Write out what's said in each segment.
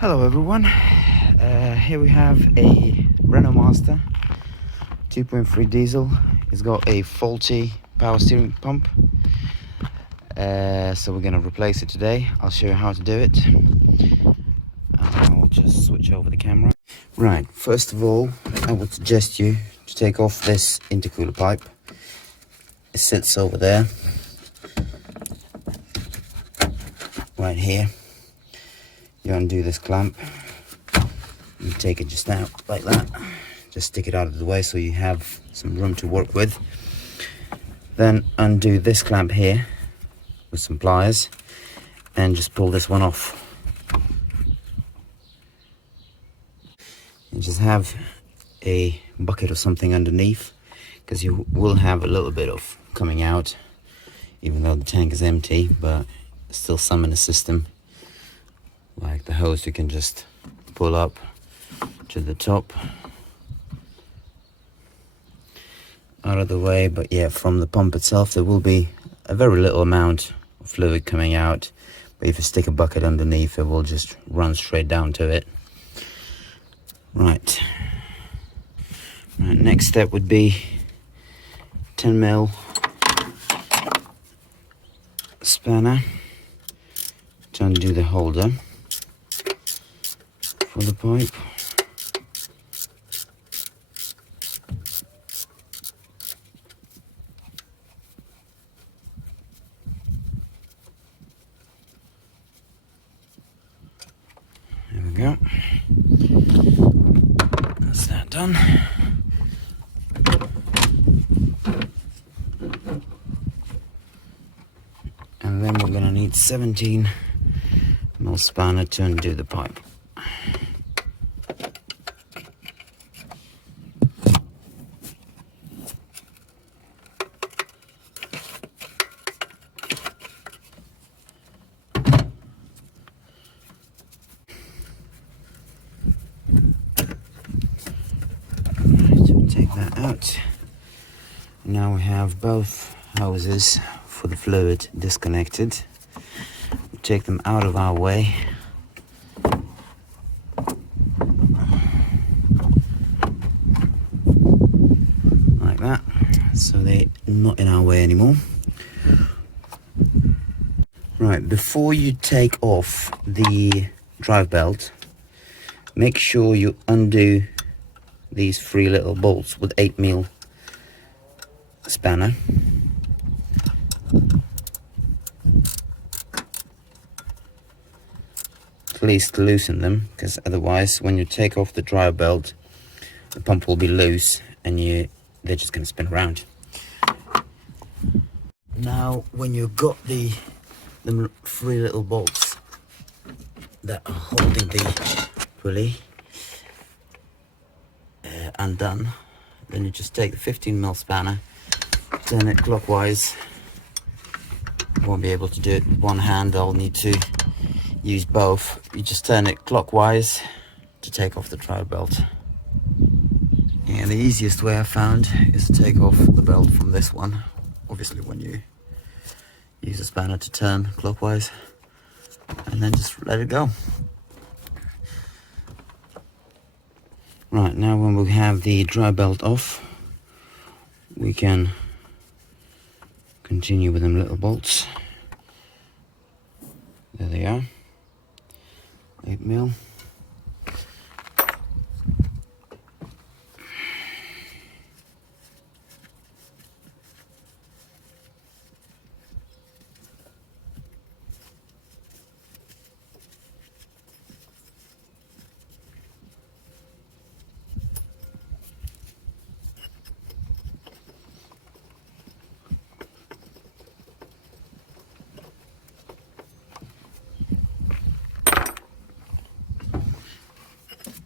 Hello everyone, here we have a Renault Master 2.3 diesel. It's got a faulty power steering pump, so we're going to replace it today. I'll show you how to do it. I'll just switch over the camera. Right, first of all, I would suggest you to take off this intercooler pipe. It sits over there, right here. You undo this clamp, you take it just out like that, just stick it out of the way so you have some room to work with. Then undo this clamp here with some pliers and just pull this one off. You just have a bucket or something underneath, because you will have a little bit of coming out even though the tank is empty, but still some in the system. Like the hose, you can just pull up to the top, out of the way. But yeah, from the pump itself there will be a very little amount of fluid coming out, but if you stick a bucket underneath it will just run straight down to it. Right, next step would be 10mm spanner to undo the holder for the pipe. There we go. That's that done. And then we're going to need 17mm spanner to undo the pipe. Take that out. Now we have both hoses for the fluid disconnected. We take them out of our way. Like that, so they're not in our way anymore. Right, before you take off the drive belt, make sure you undo these 3 little bolts with 8mm spanner. At least loosen them, because otherwise when you take off the drive belt the pump will be loose and they're just going to spin around. Now when you've got the 3 little bolts that are holding the pulley undone, then you just take the 15mm spanner, turn it clockwise. Won't be able to do it with one hand, I'll need to use both. You just turn it clockwise to take off the drive belt. And the easiest way I found is to take off the belt from this one, obviously when you use the spanner to turn clockwise, and then just let it go. Right, now when we have the drive belt off, we can continue with them little bolts. There they are, 8mm.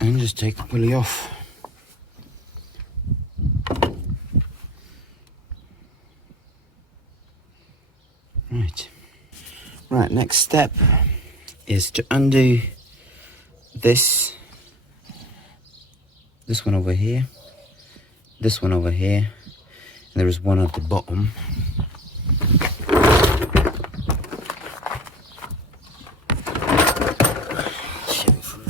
And just take the pulley off. Right, next step is to undo this one over here, this one over here, and there is one at the bottom. Show it from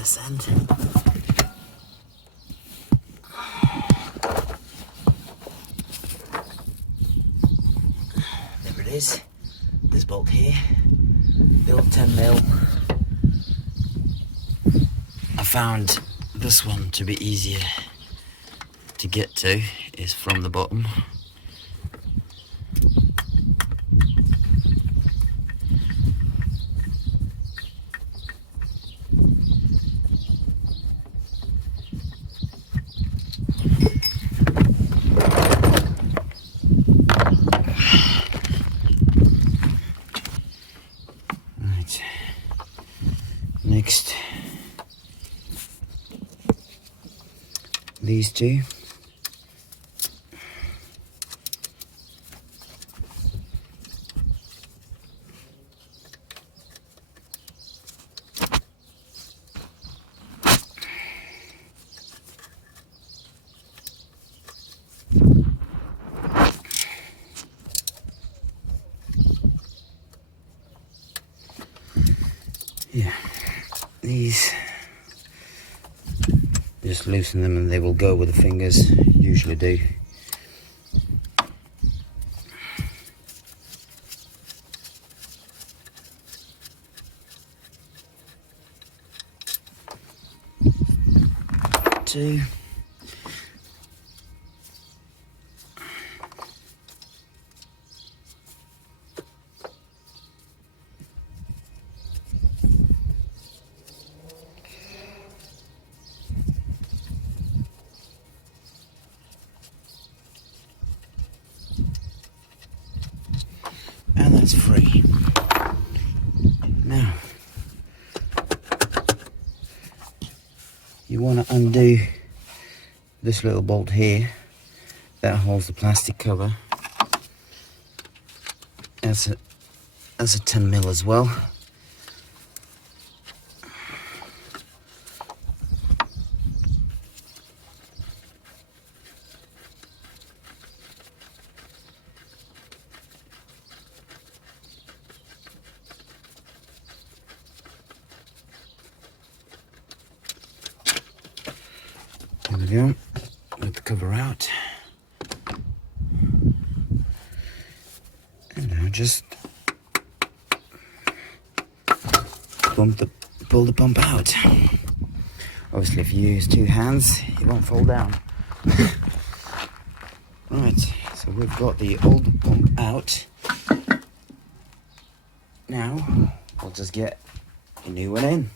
found this one to be easier to get to is from the bottom. Right. Next, these two. Yeah, these, just loosen them and they will go with the fingers, usually do. Two. And that's free. Now, you want to undo this little bolt here that holds the plastic cover. That's a 10mm as well. There we go. Let the cover out. And now just pull the pump out. Obviously, if you use two hands, you won't fall down. Right, so we've got the old pump out. Now, we'll just get a new one in.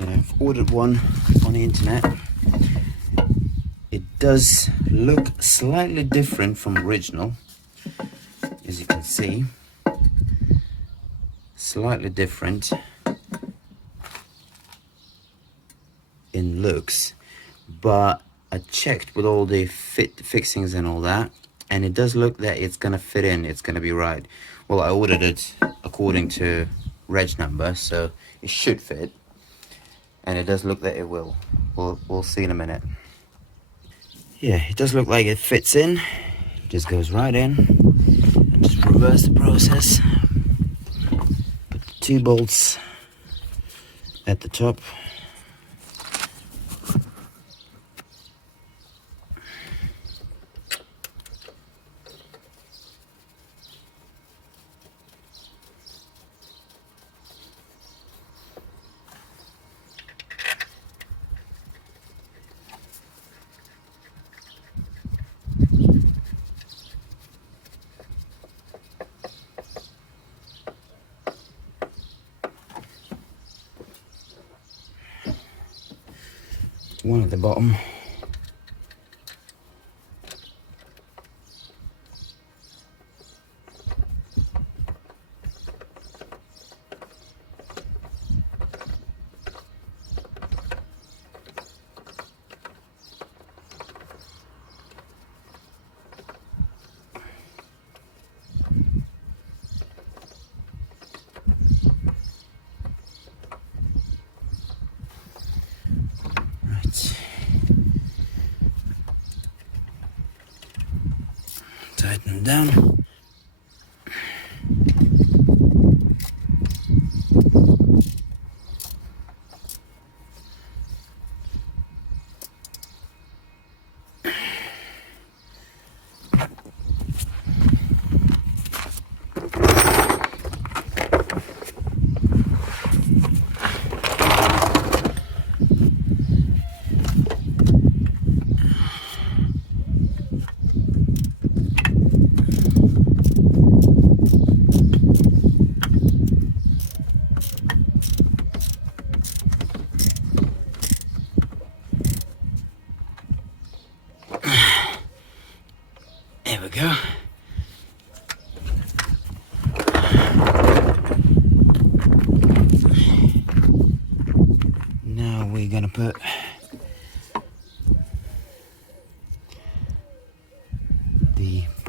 I've ordered one on the internet. It does look slightly different from original, as you can see. Slightly different in looks, but I checked with all the fixings and all that, and it does look that it's gonna fit in, it's gonna be right. Well, I ordered it according to reg number, so it should fit. And it does look that it will. We'll see in a minute. Yeah, it does look like it fits in. It just goes right in. And just reverse the process. Put the two bolts at the top. One at the bottom. Tighten them down.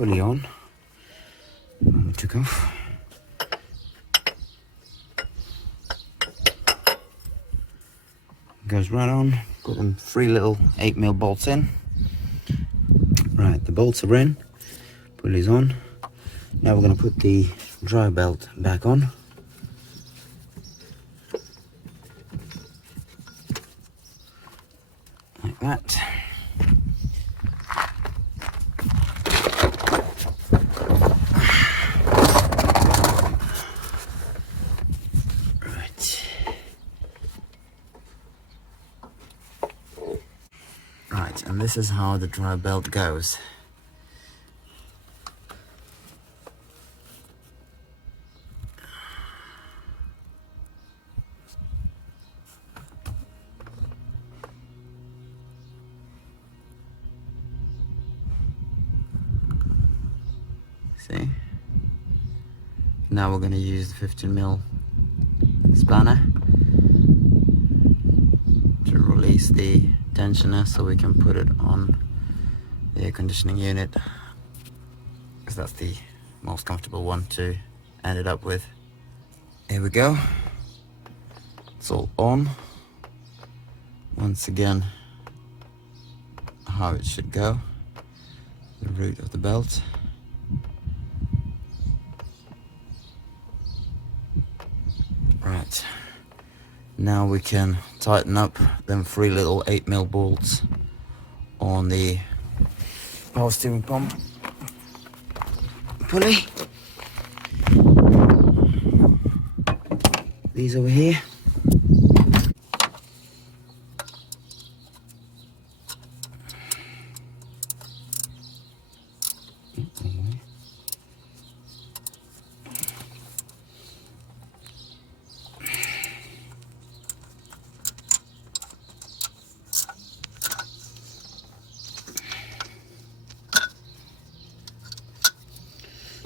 pulley on. And we took off. Goes right on. Got them 3 little 8mm bolts in. Right, the bolts are in. Pulley's on. Now we're going to put the dry belt back on. Like that. Right, and this is how the dry belt goes. See? Now we're going to use the 15mm spanner to release the tensioner so we can put it on the air conditioning unit, because that's the most comfortable one to end it up with. Here we go. It's all on. Once again, how it should go. The root of the belt. Right. Now we can tighten up them 3 little 8mm bolts on the power steering pump pulley. These over here.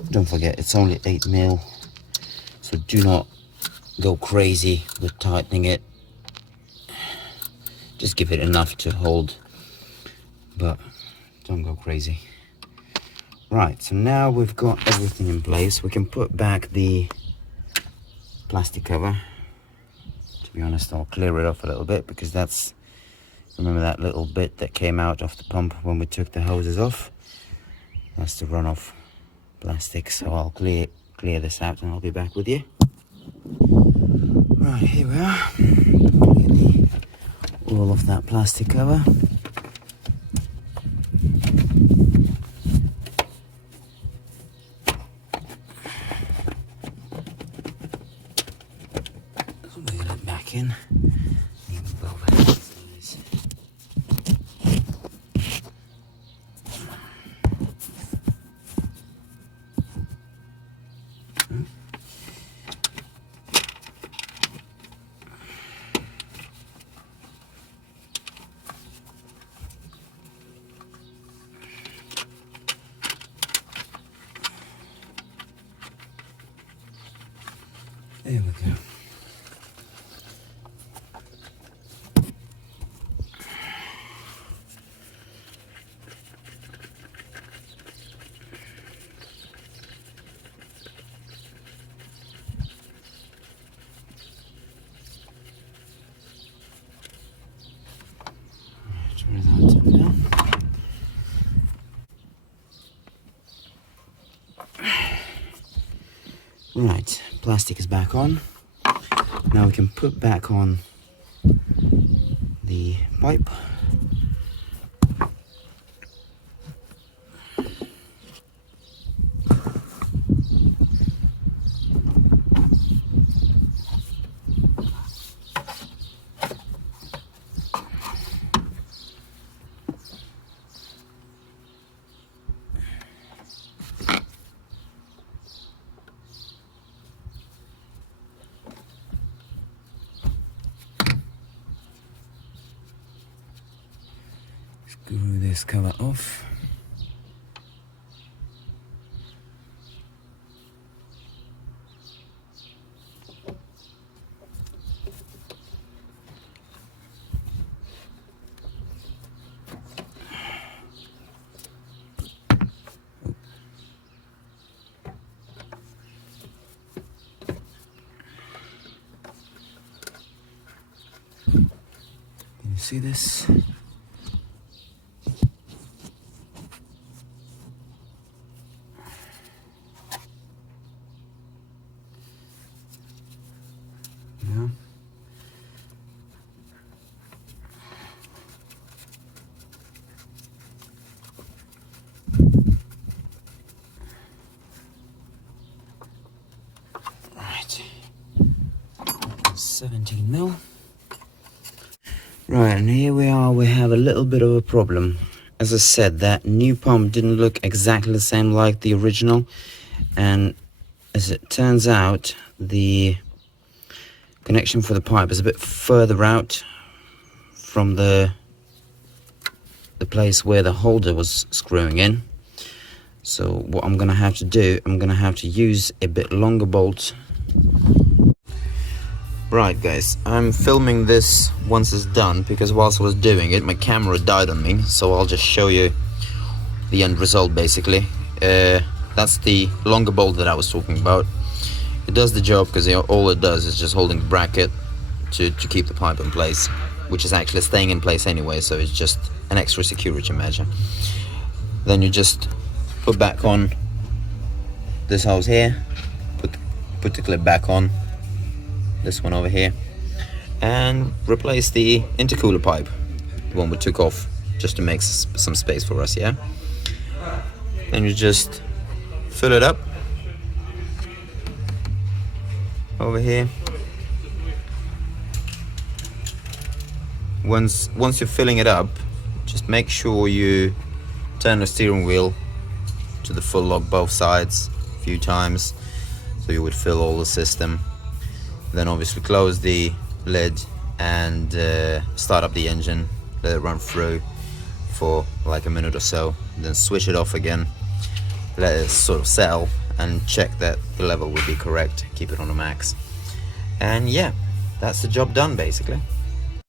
Don't forget, it's only 8mm, so do not go crazy with tightening it. Just give it enough to hold, but don't go crazy. Right, so now we've got everything in place. We can put back the plastic cover. To be honest, I'll clear it off a little bit, because that's, remember that little bit that came out of the pump when we took the hoses off? That's the runoff plastic, so I'll clear this out and I'll be back with you. Right, here we are. Clear all of that plastic cover. Wheel it back in. There we go. Try that now. Right, plastic is back on. Now we can put back on the pipe. Screw this cover off. see this? Yeah. Right. 17 mil. Right, and here we are, we have a little bit of a problem. As I said, that new pump didn't look exactly the same like the original, and as it turns out, the connection for the pipe is a bit further out from the place where the holder was screwing in. So what I'm gonna have to do, I'm gonna have to use a bit longer bolt. Right guys, I'm filming this once it's done because whilst I was doing it my camera died on me, so I'll just show you the end result basically. That's the longer bolt that I was talking about. It does the job because all it does is just holding the bracket to keep the pipe in place, which is actually staying in place anyway, so it's just an extra security measure. Then you just put back on this hose here, put the clip back on, this one over here, and replace the intercooler pipe, the one we took off, just to make some space for us, yeah? And you just fill it up over here. Once you're filling it up, just make sure you turn the steering wheel to the full lock both sides a few times, so you would fill all the system. Then obviously close the lid and start up the engine, let it run through for like a minute or so, then switch it off again, let it sort of settle and check that the level will be correct, keep it on the max, and yeah, that's the job done basically.